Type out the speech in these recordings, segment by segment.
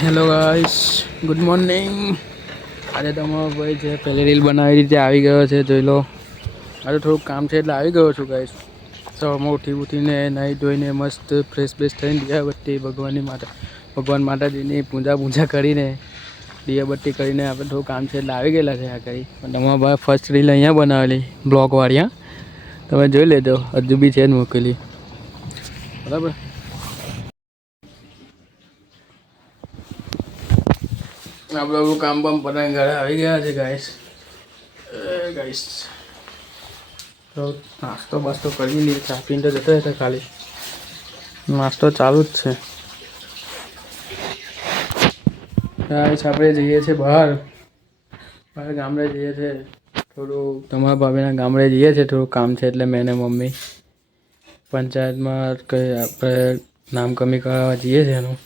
Hello guys, good morning. આજે તમારો ભાઈ છે પહેલી રીલ બનાવી રીતે આવી ગયો છે, જોઈ લો. આજે થોડુંક કામ છે એટલે આવી ગયો છું ગાઈસ. સવારમાં ઉઠીને નાહી ધોઈને મસ્ત ફ્રેશ થઈને દીવાબત્તી ભગવાન માતાજીની પૂજા કરીને દીવાબત્તી કરીને આપણે થોડું કામ છે એટલે આવી ગયેલા છે આ કરી. પણ તમારા ભાઈ ફર્સ્ટ રીલ અહીંયા બનાવેલી બ્લોગવાળી. તમે જોઈ લેજો, હજુ બી છે જ મૂકેલી, બરાબર. આપણે બધું કામ પતાવીને ઘરે આવી ગયા છે ગાઈસ. તો નાસ્તો બાસ્તો કરી લઈએ. ચા પીને તો જતો હતા, ખાલી નાસ્તો ચાલુ જ છે ગાઈસ. આપણે જઈએ છીએ બહાર ગામડે જઈએ છીએ. થોડું તમારા ભાભીના ગામડે જઈએ છીએ, થોડું કામ છે એટલે મેં ને મમ્મી પંચાયતમાં કંઈ આપણે નામ કમી કરાવવા જઈએ છીએ એનું.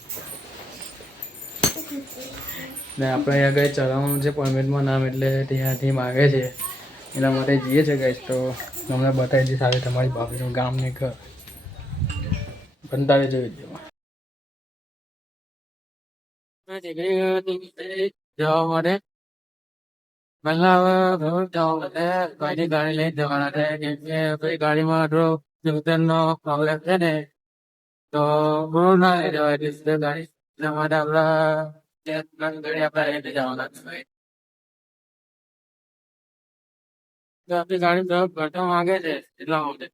ને આપણે અહીંયા કંઈ ચલાવવાનું છે પરમિટમાં નામ, એટલે ત્યાંથી માગે છે, એના માટે જઈએ છીએ ગાઈસ. તો તમને બતાવી દઈએ સાથે તમારી ભાભીનું ગામ ને ઘર બંધારે જોઈ દેવા જવા માટે. પહેલા જવા માટે કઈની ગાડી લઈને જવાના છે, કેમ કે આપણી ગાડીમાં થોડો ફ્યુચરનો પ્રોબ્લેમ છે ને, તો બહુ ના લઈ જવાય ગાડી. એના માટે ગાડી આપણે લઈને જવાના છે. આપણી ગાડી તરફ ઘટવા માંગે છે, એટલા માટે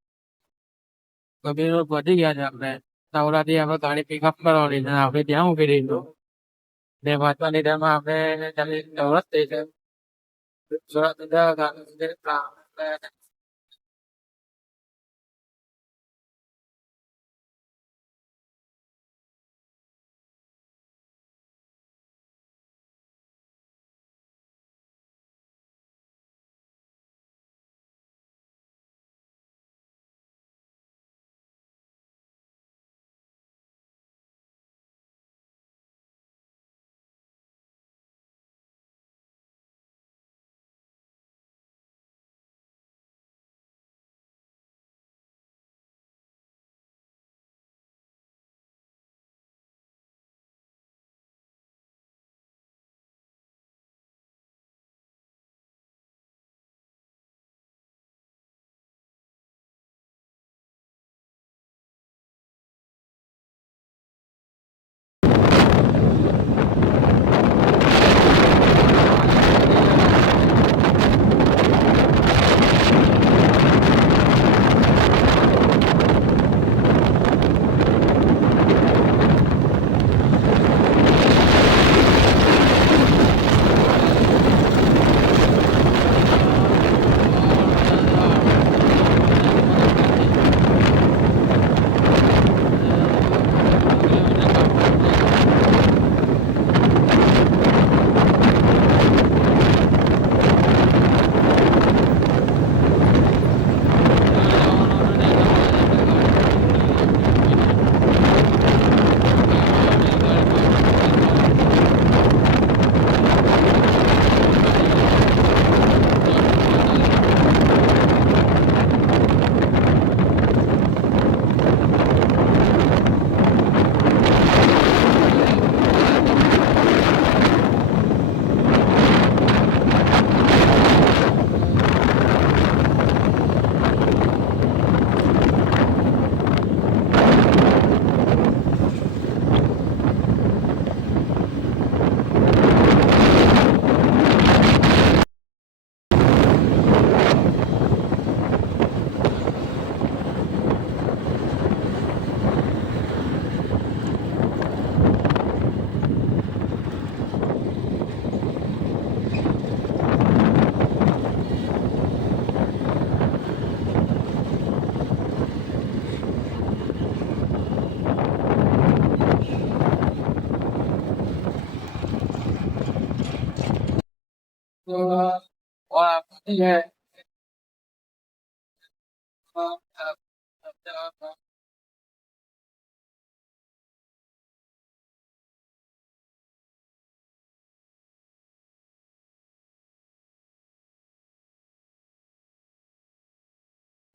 કબીર રોડ પહોંચી ગયા છે. આપણે સૌરાથી આપણે ગાડી પિકઅપ કરવાની છે, આપણે ત્યાં મૂકી દઈશું. ને વાંચવાની ટાઈમમાં આપણે ચાલી સૌરાષ્ટ્ર સ્ટેશન સુરત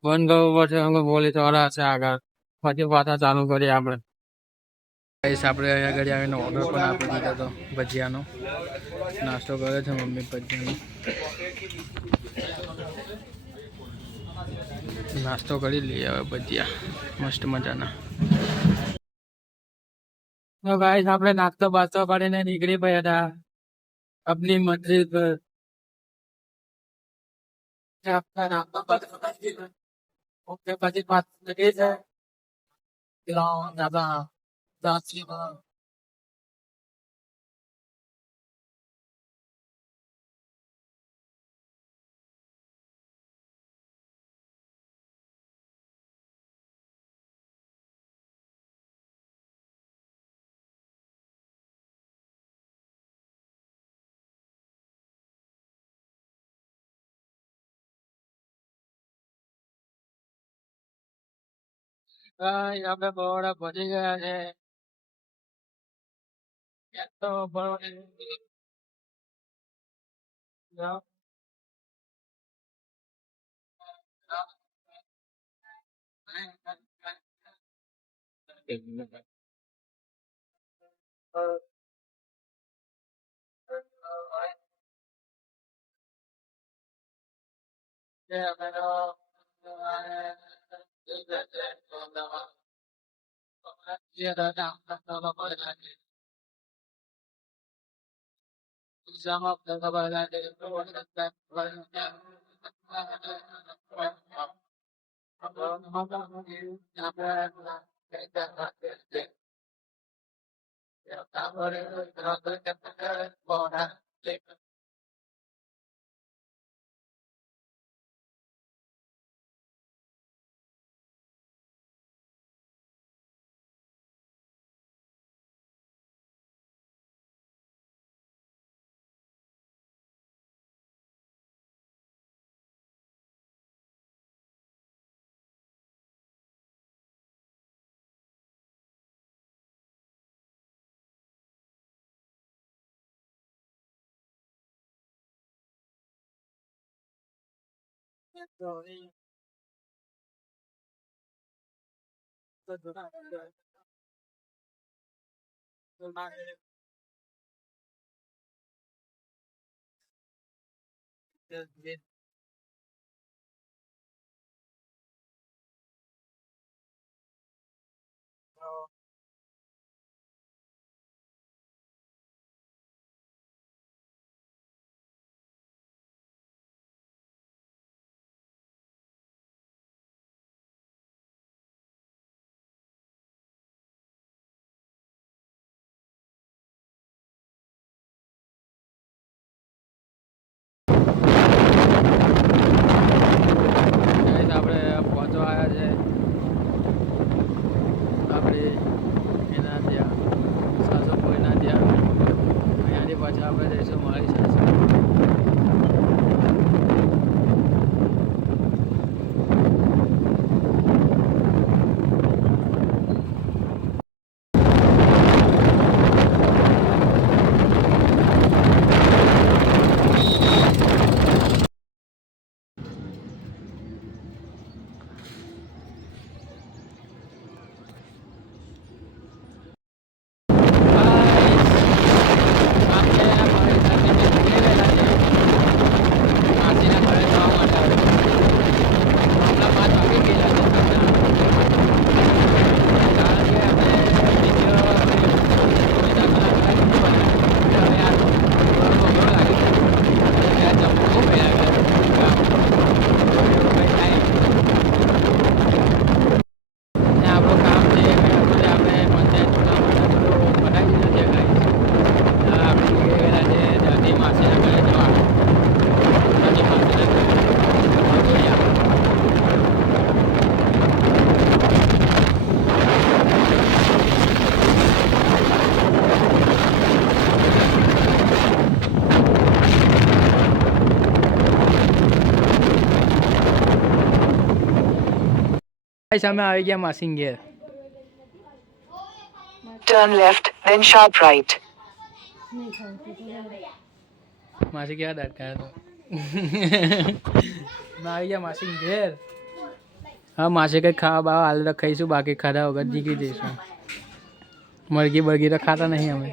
બંધ કરવું પડશે, પોલીસ વાળા છે આગળ, પછી પાછા ચાલુ કરીએ આપણે. આપણે અહીંયા આગળ આવીને ઓર્ડર પણ આપી દીધો હતો ભજીયાનો. નાસ્તો કર્યો છે મમ્મી ભજીયાનો. નાસ્તો કરી લઈએ હવે ભજીયા મસ્ત મજાના. તો ગાઈસ આપણે નાસ્તો બાસ્તો કરીને નીકળી પડ્યા હતા अपनी मंजिल पर. आपका नाश्ता ओके પછી પાસ લગે છે ગ્રાઉન્ડ આપણા દાસરીમાં. આપણે બરોડા પહોંચી ગયા છે. તો બરોડા સામે આવી ગયા માસીન ઘેર. Turn left, then sharp right. માસી ક્યાં દરકાર તો આવી ગયા માસીન ઘેર. હા માસી કંઈક ખાવા બાવા હાલ ખાઈશું, બાકી ખાધા વગર નીકળી જઈશું. મરઘી બરઘી તો ખાતા નહીં અમે.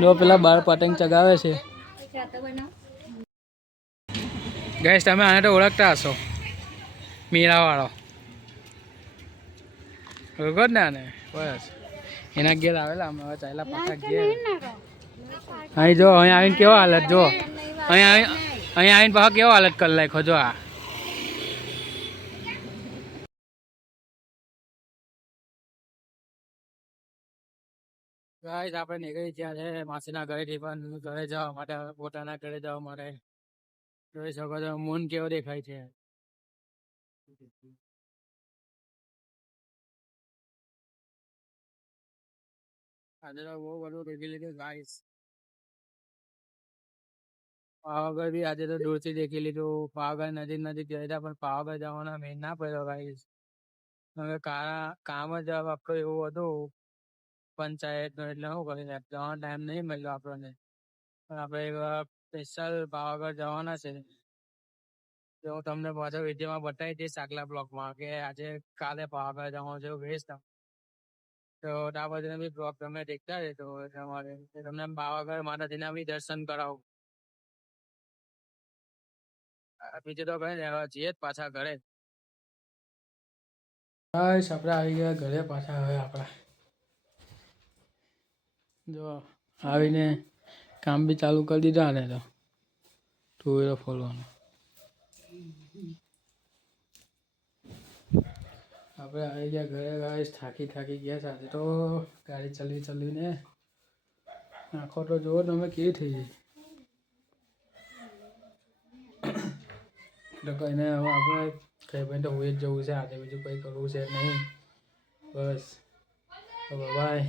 જો પેલા બાર પતંગ ચગાવે છે. ગાઈસ તમે આને તો ઓળખતા હશો, મીરાવાળો ઓળખો જ ને આને. બસ એના ઘેર આવેલા અમે હવે ચાલ્યા પાછા ઘેર. અહીં જો અહીં આવીને કેવો હાલત જો, અહીં આવીને પાછો કેવો હાલત કરી નાખો જો. આ ગાઈસ આપણે નીકળી ગયા છે માસીના ઘરેથી, પણ ઘરે જવા માટે પોતાના ઘરે જવા માટે. જોઈ શકો છો મૂન કેવો દેખાય છે. આજે તો બહુ બધું દેખી લીધું ગાઈસ. પાવાગઢ બી આજે તો દૂરથી દેખી લીધું. પાવાગઢ નજીક ગયા હતા પણ પાવાગઢ જવાના મેળ ના પડ્યો ગાઈસ. હવે કામ જ આપણું એવું હતું પંચાયતનું, એટલે શું કરી જવાનો ટાઈમ નહીં મળ્યો આપણને. પણ આપણે સ્પેશિયલ પાવાગઢ જવાના છે. તો હું તમને પાછો વિડીયોમાં બતાવી દઈશ આગલા બ્લોગમાં કે આજે કાલે પાવાગઢ જવાનું છે વેસ્ટ. તો આ બધાને બી બ્લોગ તમે દેખતા રહેજો. તમારે તમને પાવાગઢ માતાજીના બી દર્શન કરાવું. બીજું તો કઈ નહીં, જઈએ જ પાછા ઘરે. બસ આપણે આવી ગયા ઘરે પાછા. હવે આપણા જો આવીને કામ બી ચાલુ કરી દીધા ને તો ટુ વ્હીલર ફોલવાનું. આપણે આવી ગયા ઘરે ગાઈસ. થાકી ગયા સાથે તો ગાડી ચલાવીને આંખો તો જુઓ તમે કેવી થઈ ગઈ. એટલે કંઈ નહીં, હવે આપણે કઈ ભાઈ તો હોઈ જ જવું છે આજે, બીજું કંઈ કરવું છે નહીં. બસ બાય.